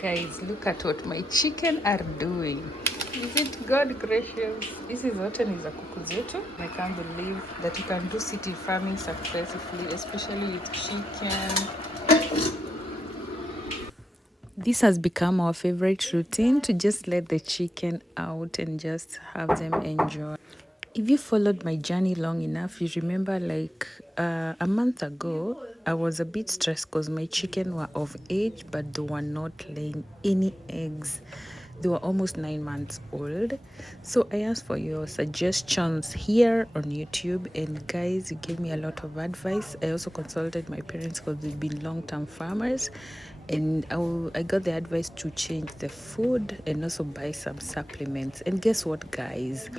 Guys, look at what my chicken are doing. Is it God gracious? Hizi zote ni za kuku zetu. I can't believe that you can do city farming successfully, especially with chicken. This has become our favorite routine, to just let the chicken out and just have them enjoy. If you followed my journey long enough, you remember like a month ago, I was a bit stressed because my chicken were of age, but they were not laying any eggs. They were almost 9 months old. So I asked for your suggestions here on YouTube, and guys, you gave me a lot of advice. I also consulted my parents because they've been long-term farmers, and I got the advice to change the food and also buy some supplements. And guess what, guys?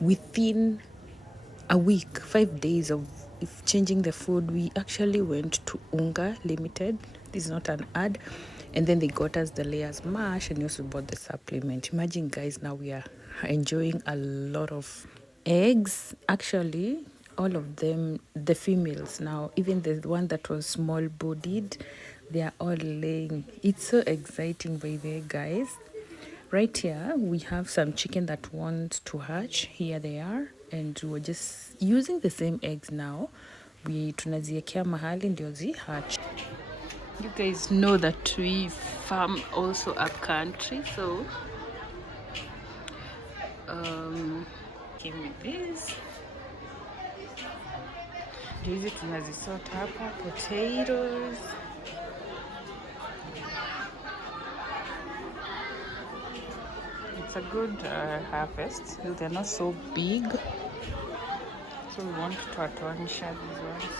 Within a week, 5 days of changing the food, we actually went to Unga Limited. This is not an ad. And then they got us the layers mash, and we also bought the supplement. Imagine, guys, now we are enjoying a lot of eggs. Actually, all of them, the females now, even the one that was small bodied, they are all laying. It's so exciting, by the way, guys. Right here, we have some chicken that want to hatch. Here they are, and we're just using the same eggs now. We tunaziekea mahali ndio zi hatch. You guys know that we farm also up country, so came with this. Hizi tunazisort hapa, potatoes. It's a good harvest. They're not so big, so we want to atonisha these ones.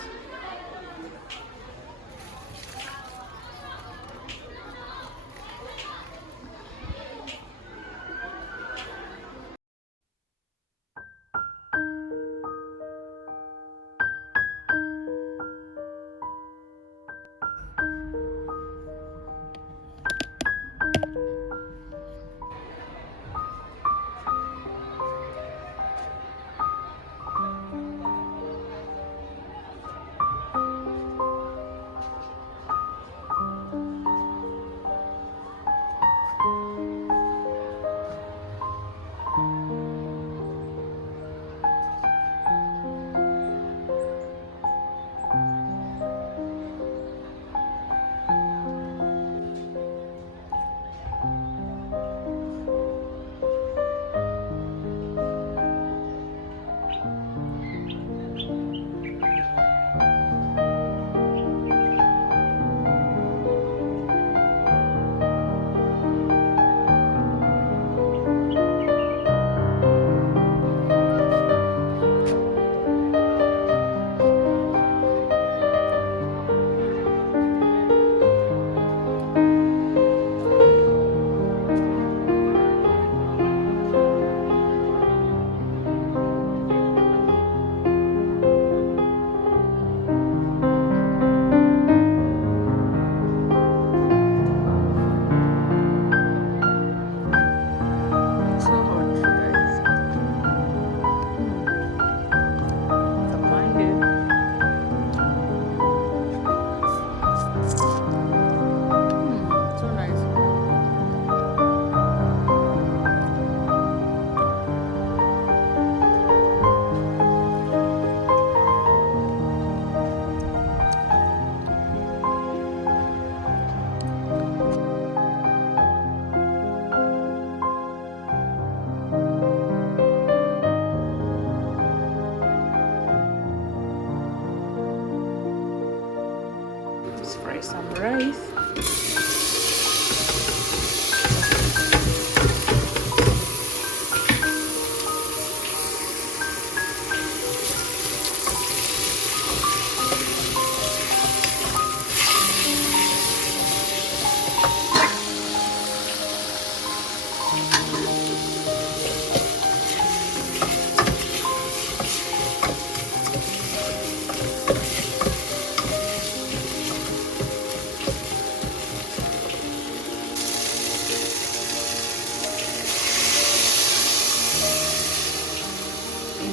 Let's fry some rice.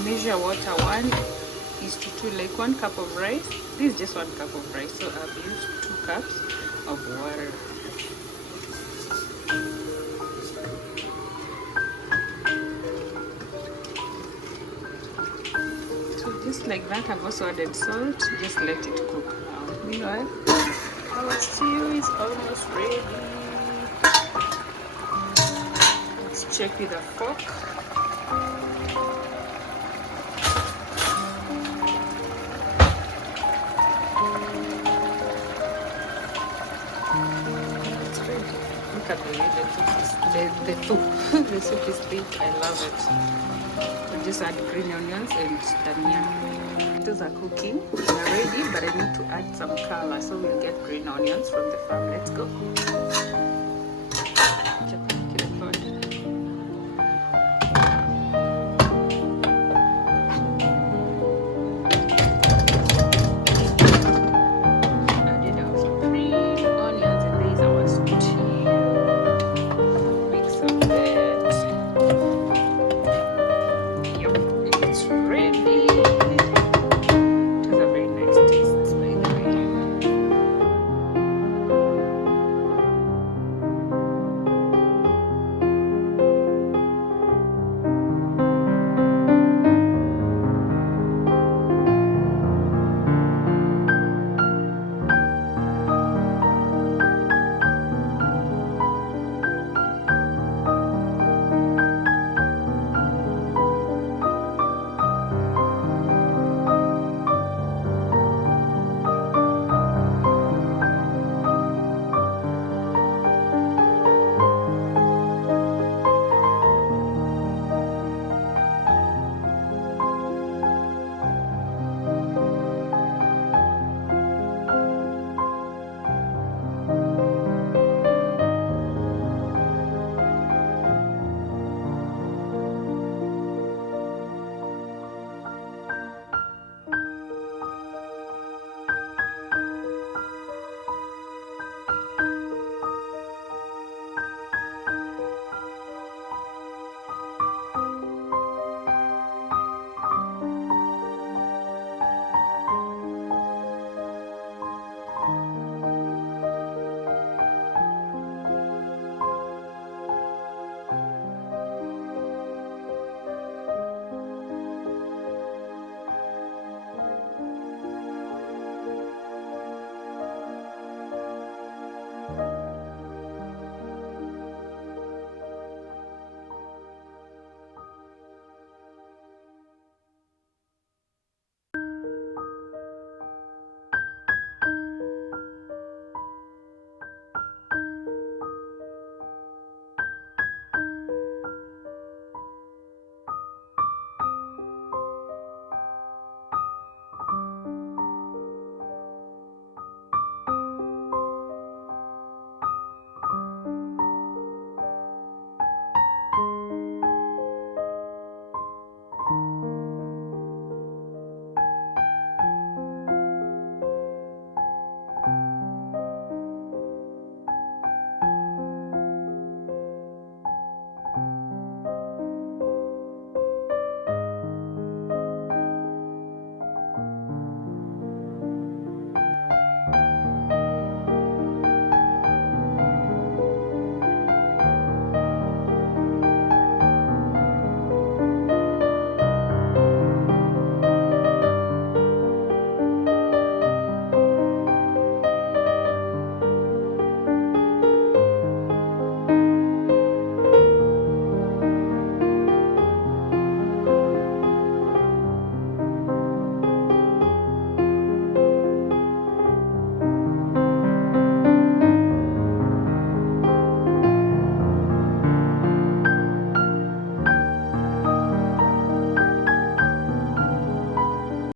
Measure water 1:2, like 1 cup of rice. This is just 1 cup of rice, so I've used 2 cups of water. just like that, I've also added salt. Just let it cook now. Meanwhile, our stew is almost ready. Let's check with a fork. It's ready. Look at the way the soup is thick. I love it. We just add green onions and dhania. Those are cooking. They're ready, but I need to add some color, so we'll get green onions from the farm. Let's go.